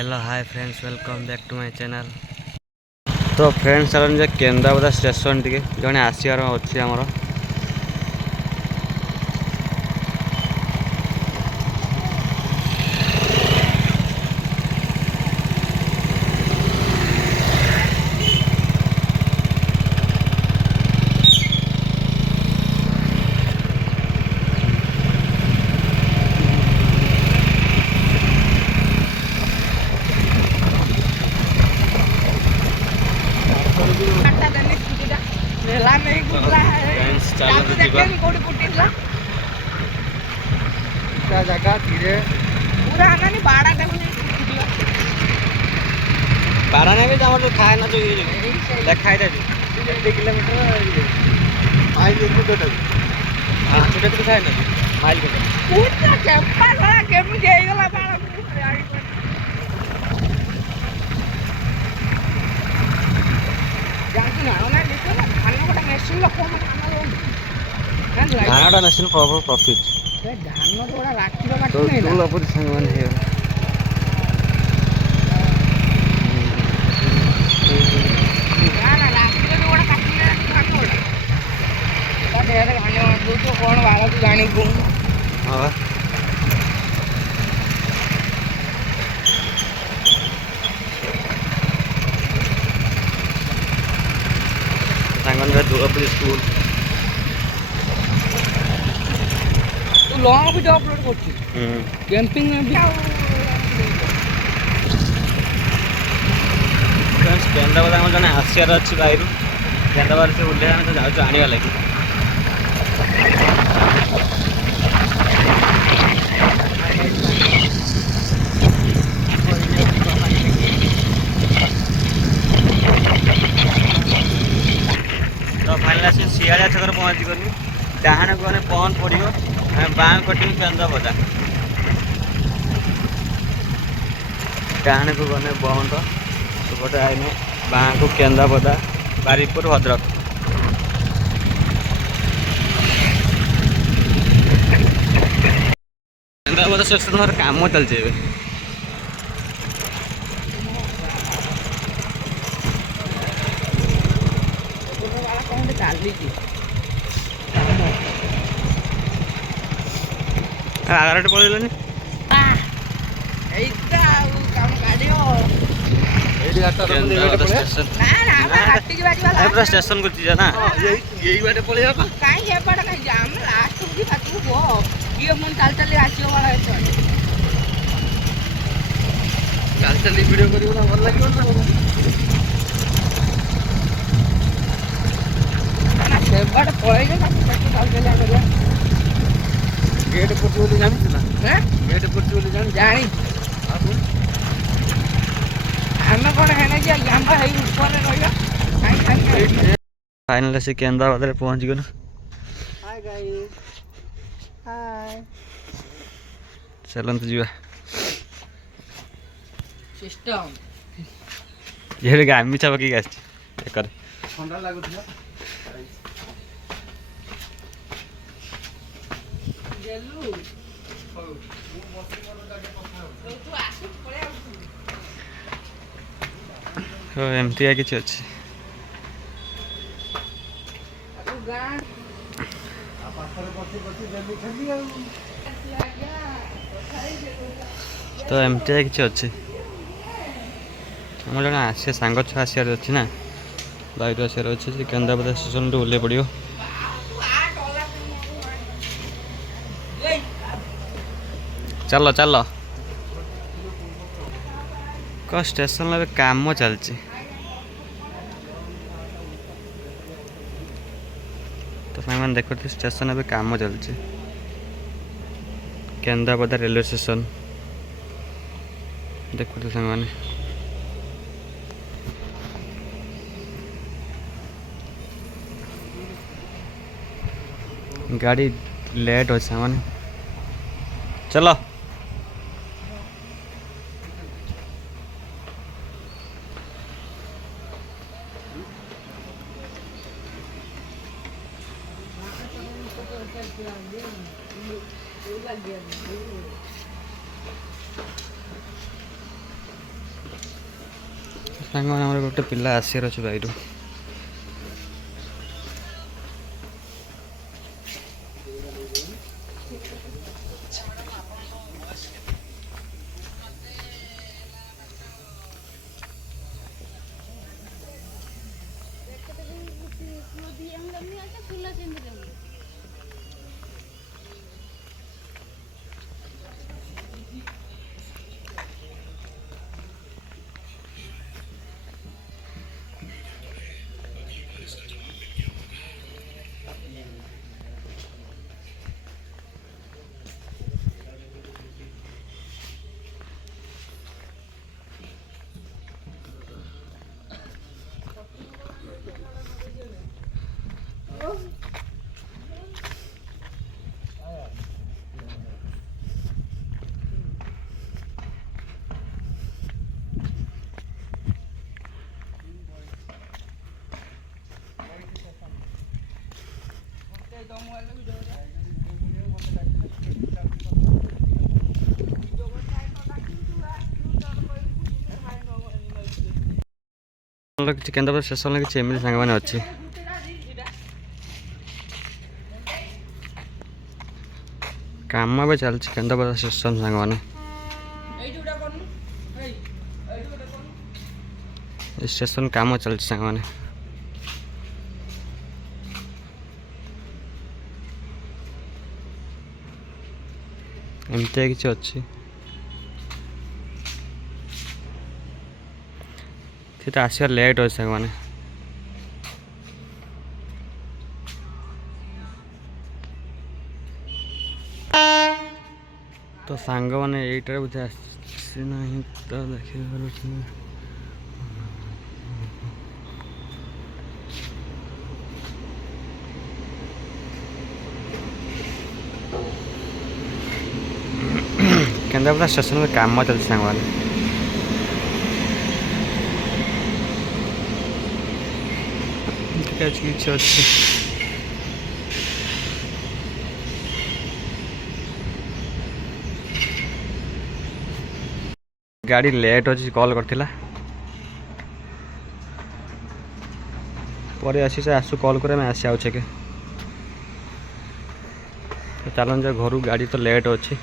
Hello hi friends welcome back to my channel. तो friends चलन Kendrapada station T जड़े आसार अच्छी आमर जगह धीरे पूरा आना नहीं बाड़ा नहीं तो खाए ना जो देखा किलोमीटर माइल हाँ छोटे तो खाए ना माइल धानटा मेसिन प्रॉपर प्रॉफिट तो टूल अपुरी संग मन है कौन वाला तू जानी को हां संगन का दुर्गापुर स्कूल तू लॉन्ग वीडियो अपलोड करछि कैंपिंग में भी फ्रेंड्स केन्द्रापदा हम जने आसियार अछि बाइरु केन्द्रापदा से उल्ले हम तो जाउ आनिया लागि तो फाइनल से सियाड़ा छकर पहुँच गलु डाहाण को मैंने पहन पड़ो बाँ कटी केन्द्रापदा डाहाण को गने बंद सेपटे आईने बाँ को केन्द्रापदा बारिकपुर भद्रक केन्द्रापदा स्टेशन पर काम चलছে आगारे पड़ेगा स्टेशन को ना यही बाटे पड़ेगा चल वीडियो करियो ना भल लागियो ना सेबाटे पळेगे ना चल गेट पर बोली जानी ना हैं गेट पर बोली जानी हम कौन है ना कि हम है ऊपर रहिया फाइनल से केन्द्रापदा रे पहुंच गयो हाय गाइस हाय चलन तो जीवा सिस्टम ये गामी छा पकी गस एकर ठंडा लागुथिला गेलु तू आसी पळे हो एमटी आ किछ अछि तो एमटी आ किछ अछि हम जन आसे सांग छुआ आसियार अच्छी ना बैर आसियार अच्छे से केन्द्रापदा स्टेशन ओल्ले पड़ो चलो चलो क स्टेशन काम चलती तो मैंने देखो स्टेशन अभी काम चलती केन्द्रापदा रेलवे स्टेशन देखो तो मैंने गाड़ी लेट हो माने चलो ସାଙ୍ଗମାନେ ଆମର ଗୋଟେ ପିଲା ଆସିବାର ଅଛି ବାଇରୁ। କିଛି କେନ୍ଦ୍ରାପଡ଼ା ଷ୍ଟେସନରେ କିଛି ଏମିତି ସାଙ୍ଗମାନେ ଅଛି। କାମ ଏବେ ଚାଲିଛି କେନ୍ଦ୍ରାପଡ଼ା ଷ୍ଟେସନ ସାଙ୍ଗମାନେ। ଏ ଷ୍ଟେସନ କାମ ଚାଲିଛି ସାଙ୍ଗମାନେ। ଏମିତିଆ କିଛି ଅଛି। ସେଟା ଆସିବା ଲେଟ୍ ଅଛି ସାଙ୍ଗମାନେ। ତ ସାଙ୍ଗମାନେ ଏଇଟାରେ ବୋଧେ ଆସିନାହିଁ ତ ଦେଖିପାରୁଛି। କେନ୍ଦ୍ରାପଡ଼ା ଷ୍ଟେସନରେ କାମ ଚାଲିଛି ସାଙ୍ଗମାନେ। କିଛି ଅଛି। ଗାଡ଼ି ଲେଟ୍ ଅଛି କଲ୍ କରିଥିଲା ପରେ ଆସି ସେ ଆସୁ କଲ୍ କରି ଆମେ ଆସି ଆଉଛେ। ଚାଲନ୍ତୁ ଘରୁ ଗାଡ଼ି ତ ଲେଟ୍ ଅଛି।